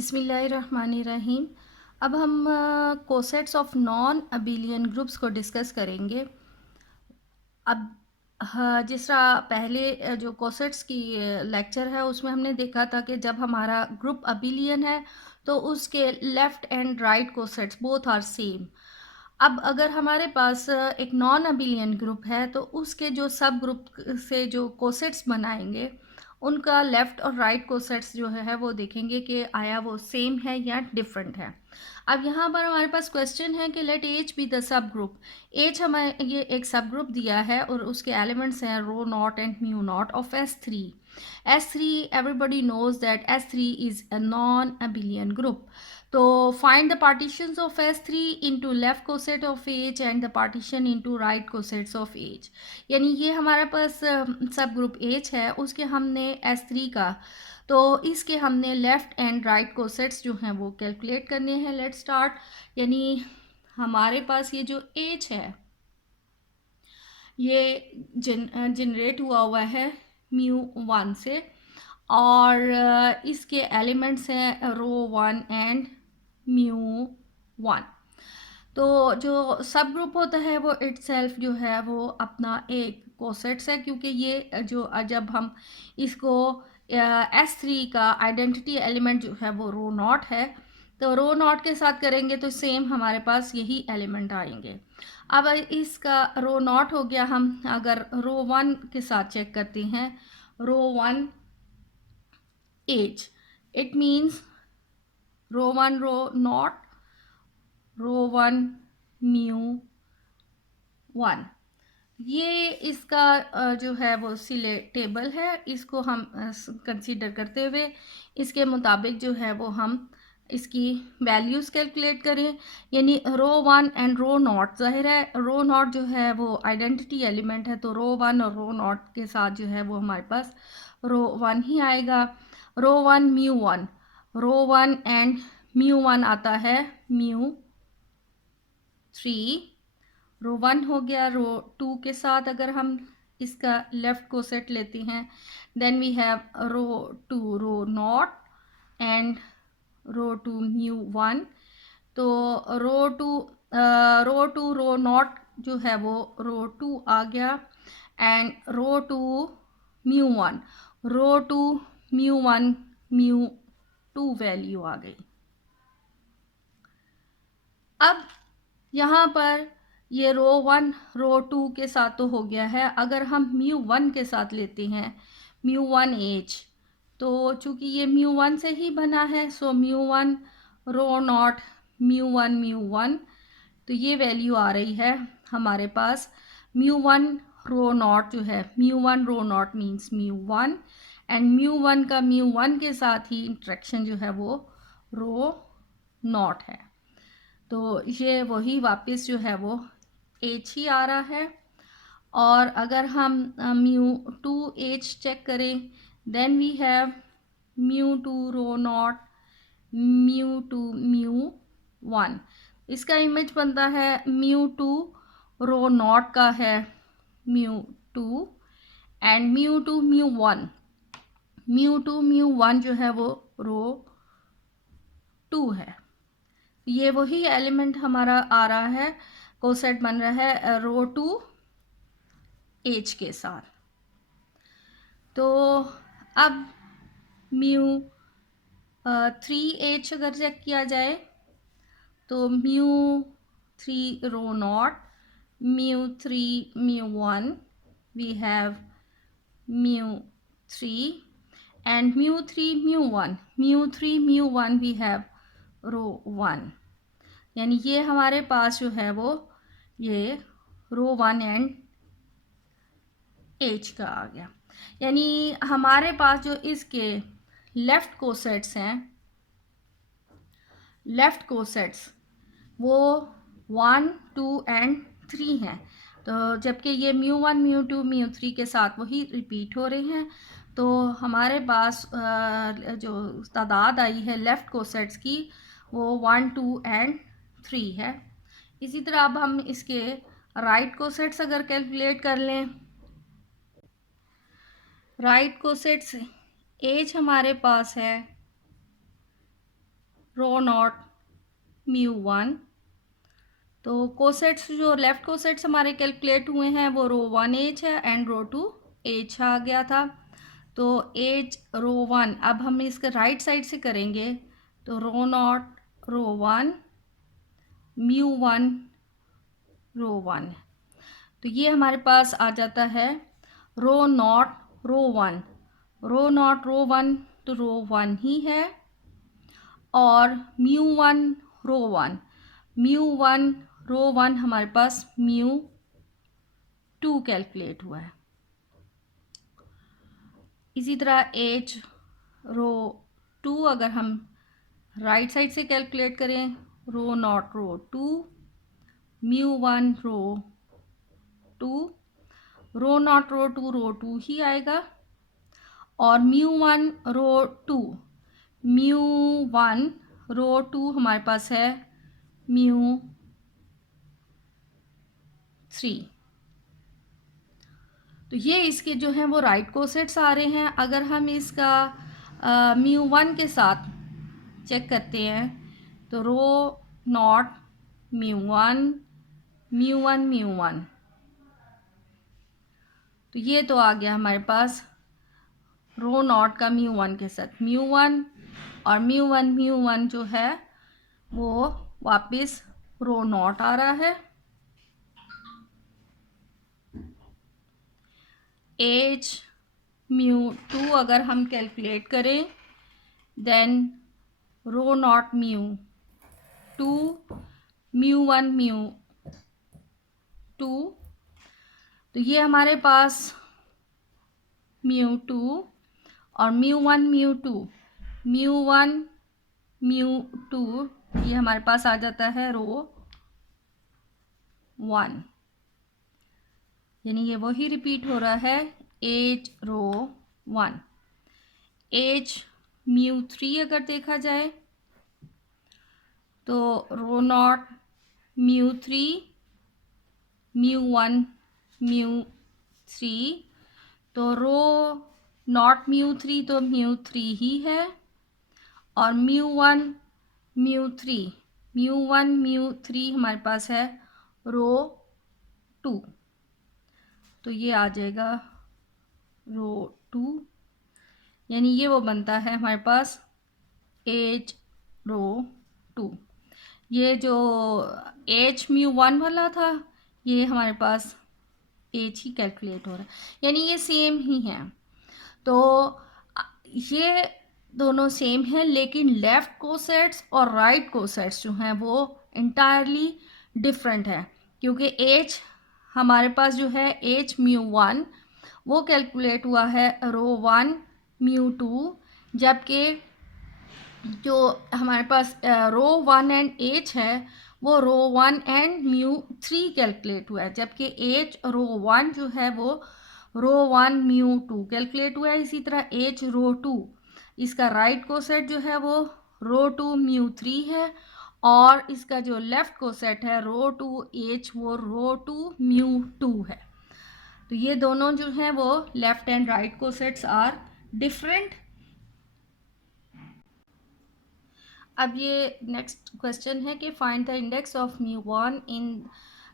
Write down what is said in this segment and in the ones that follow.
बिस्मिल्लाहिर्रहमानिर्रहीम। अब हम cosets of non abelian groups को डिस्कस करेंगे। अब हाँ, जिस तरह पहले जो कोसेट्स की लेक्चर है उसमें हमने देखा था कि जब हमारा ग्रुप अबिलियन है तो उसके left and right cosets both are same. अब अगर हमारे पास एक नॉन अबिलियन ग्रुप है तो उसके जो सब ग्रुप से जो कोसेट्स बनाएंगे उनका लेफ़्ट और राइट कोसेट्स जो है वो देखेंगे कि आया वो सेम है या डिफरेंट है। अब यहाँ पर हमारे पास क्वेश्चन है कि let H be the subgroup. H हमें ये एक सब ग्रुप दिया है और उसके एलिमेंट्स हैं rho naught and mu naught of S3। S3 everybody knows that S3 is a non abelian group. तो find the partitions of S3 into left coset of H and the partition into right cosets of H। यानी ये हमारे पास सब group H है, उसके हमने S3 का, तो इसके हमने लेफ़्ट एंड राइट कोसेट्स जो हैं वो कैलकुलेट करने हैं। Let start. यानी हमारे पास ये जो एच है ये जनरेट हुआ है μ1 से और इसके एलिमेंट्स हैं रो 1 एंड μ1। तो जो सब ग्रुप होता है वो इटसेल्फ जो है वो अपना एक कोसेट्स है, क्योंकि ये जो जब हम इसको S3 का आइडेंटिटी एलिमेंट जो है वो रो नॉट है, तो रो नॉट के साथ करेंगे तो सेम हमारे पास यही एलिमेंट आएंगे। अब इसका रो नॉट हो गया। हम अगर रो 1 के साथ चेक करते हैं, rho 1 H, it means rho 1 rho naught, rho 1 μ1। ये इसका जो है वो सिले टेबल है, इसको हम कंसीडर करते हुए इसके मुताबिक जो है वो हम इसकी वैल्यूज़ कैलकुलेट करें। यानी रो 1 एंड रो नॉट, ज़ाहिर है रो नॉट जो है वो आइडेंटिटी एलिमेंट है, तो रो 1 और रो नॉट के साथ जो है वो हमारे पास रो 1 ही आएगा। रो 1 μ1, रो 1 एंड μ1 आता है μ3। रो 1 हो गया। रो 2 के साथ अगर हम इसका लेफ्ट को सेट लेते हैं, then we have rho 2 rho naught and rho 2 μ1। तो रो 2 रो नॉट जो है वो रो 2 आ गया एंड रो 2 μ1 μ2 वैल्यू आ गई। अब यहाँ पर ये रो 1 रो 2 के साथ तो हो गया है। अगर हम μ1 के साथ लेते हैं, μ1H, तो चूंकि ये μ1 से ही बना है, सो μ1 रो नॉट μ1 तो ये वैल्यू आ रही है हमारे पास μ1 रो नॉट जो है, μ1 रो नॉट मीन्स μ1 एंड μ1 का μ1 के साथ ही इंट्रैक्शन जो है वो रो नॉट है। तो ये वही वापस जो है वो एच ही आ रहा है। और अगर हम μ2H चेक करें, then we have μ2 rho naught μ2 μ1। इसका इमेज बनता है μ2 रो नॉट का है μ2 एंड μ2 μ1 जो है वो रो 2 है। ये वही एलिमेंट हमारा आ रहा है, कोसेट बन रहा है रो 2H के साथ। तो अब μ3H अगर चेक किया जाए तो μ3 rho naught μ3 μ1 we have μ3 and μ3 μ1 we have rho 1। यानी ये हमारे पास जो है वो ये रो 1 एंड एच का आ गया। यानी हमारे पास जो इसके लेफ्ट कोसेट्स हैं, लेफ्ट कोसेट्स वो 1 2 एंड 3 हैं। तो जबकि ये μ1 μ2 μ3 के साथ वही रिपीट हो रहे हैं, तो हमारे पास जो तादाद आई है लेफ़्ट कोसेट्स की वो 1 2 एंड 3 है। इसी तरह अब हम इसके राइट कोसेट्स अगर कैलकुलेट कर लें, राइट कोसेट्स एज हमारे पास है रो नॉट म्यू वन। तो कोसेट्स जो लेफ्ट कोसेट्स हमारे कैलकुलेट हुए हैं वो रो वन एच है एंड रो टू एच आ गया था। तो एच रो वन, अब हम इसके राइट साइड से करेंगे तो rho naught rho one mu one rho one. तो ये हमारे पास आ जाता है rho naught rho one. Rho naught rho one तो रो वन ही है, और mu one rho one, mu one rho one हमारे पास म्यू टू कैलकुलेट हुआ है। इसी तरह एच रो टू अगर हम राइट साइड से कैलकुलेट करें, rho naught rho two mu one rho two, rho naught rho two ही आएगा, और mu one rho two, mu one rho two हमारे पास है म्यू थ्री। तो ये इसके जो हैं वो राइट कोसेट्स आ रहे हैं। अगर हम इसका म्यू वन के साथ चेक करते हैं तो rho naught mu one mu one mu one, तो ये तो आ गया हमारे पास रो नॉट का म्यू वन के साथ म्यू वन, और म्यू वन जो है वो वापस रो नॉट आ रहा है। एच म्यू टू अगर हम कैलकुलेट करें then rho naught mu two mu one mu two, तो ये हमारे पास म्यू टू और mu one mu two, mu one mu two, ये हमारे पास आ जाता है रो वन। यानी ये वही रिपीट हो रहा है H rho one. H mu three अगर देखा जाए तो rho naught mu three mu one mu three, तो रो नॉट म्यू थ्री तो म्यू थ्री ही है, और mu one mu three, mu one mu three हमारे पास है रो टू। तो ये आ जाएगा रो टू, यानी ये वो बनता है हमारे पास एच रो टू। ये जो एच म्यू वन वाला था ये हमारे पास एच ही कैलकुलेट हो रहा है, यानी ये सेम ही है। तो ये दोनों सेम हैं, लेकिन लेफ़्ट कोसेट्स और राइट कोसेट्स जो हैं वो इंटायरली डिफरेंट है, क्योंकि एच हमारे पास जो है एच म्यू वन वो कैलकुलेट हुआ है रो वन म्यू टू, जबकि जो हमारे पास रो वन एंड एच है वो rho one and mu three calculate हुआ है, जबकि एच रो वन जो है वो rho one mu two calculate हुआ है। इसी तरह एच रो टू, इसका राइट कोसेट जो है वो रो टू म्यू थ्री है, और इसका जो लेफ्ट कोसेट है रो टू एच वो रो टू म्यू टू है। तो ये दोनों जो हैं वो left and right cosets are different. अब ये नेक्स्ट क्वेश्चन है कि find the index of mu one in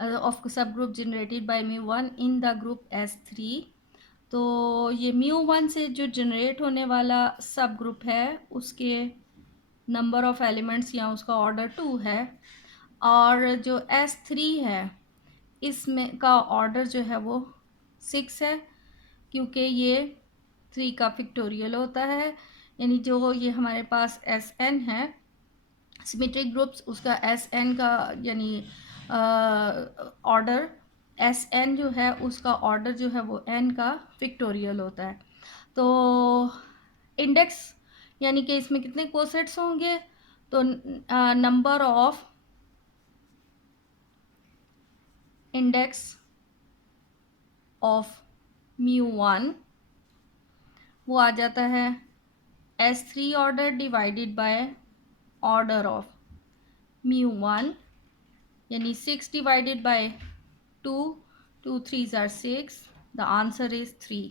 of sub group generated by mu one in the group S3। तो ये म्यू वन से जो जनरेट होने वाला सब ग्रुप है उसके नंबर ऑफ एलिमेंट्स या उसका ऑर्डर 2 है, और जो S3 है इसमें का ऑर्डर जो है वो 6 है, क्योंकि ये 3 का फिक्टोरियल होता है। यानी जो ये हमारे पास SN है सिमेट्रिक ग्रुप्स, उसका SN का यानी ऑर्डर SN जो है उसका ऑर्डर जो है वो N का फिक्टोरियल होता है। तो इंडेक्स यानी कि इसमें कितने कोसेट्स होंगे, तो number of index of mu one वो आ जाता है S3 order divided by order of mu one, यानी 6 divided by 2, 2 3s are 6, the answer is 3।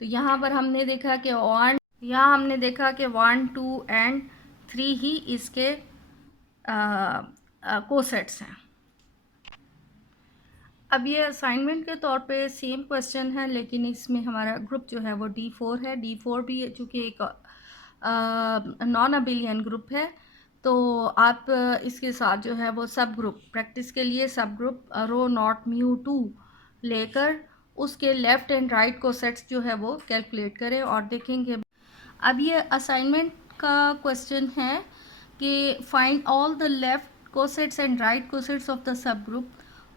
तो यहाँ पर हमने देखा कि 1 2 एंड 3 ही इसके कोसेट्स हैं। अब ये असाइनमेंट के तौर पे सेम क्वेश्चन है, लेकिन इसमें हमारा ग्रुप जो है वो D4 है। D4 भी चूँकि एक नॉन अबिलियन ग्रुप है, तो आप इसके साथ जो है वो सब ग्रुप, प्रैक्टिस के लिए सब ग्रुप रो नॉट म्यू 2 लेकर उसके लेफ़्ट एंड राइट कोसेट्स जो है वो कैलकुलेट करें और देखेंगे। अब ये असाइनमेंट का क्वेश्चन है कि find all the left cosets and right cosets of the subgroup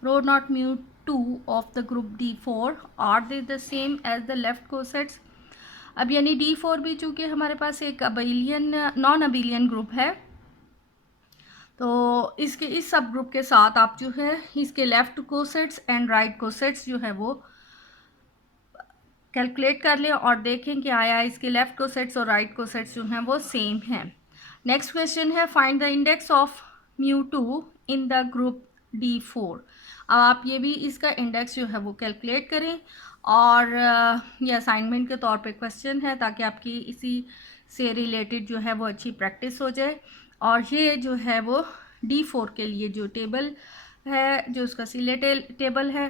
rho naught mu 2 of the group D4 are they the same as the left cosets. अब यानी D4 भी चूँकि हमारे पास एक अबिलियन नॉन अबिलियन ग्रुप है, तो इसके इस सब ग्रुप के साथ आप जो है इसके left cosets and right cosets जो है वो कैलकुलेट कर लें और देखें कि आया इसके लेफ्ट कोसेट्स और राइट कोसेट्स जो हैं वो सेम हैं। नेक्स्ट क्वेश्चन है find the index of mu 2 in the group D4। अब आप ये भी इसका इंडेक्स जो है वो कैलकुलेट करें, और ये असाइनमेंट के तौर पे क्वेश्चन है ताकि आपकी इसी से रिलेटेड जो है वो अच्छी प्रैक्टिस हो जाए। और ये जो है वो D4 के लिए जो टेबल है, जो उसका सिले टेबल है,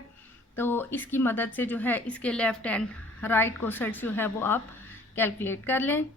तो इसकी मदद से जो है इसके लेफ़्ट एंड राइट कोसेट्स जो है वो आप कैलकुलेट कर लें।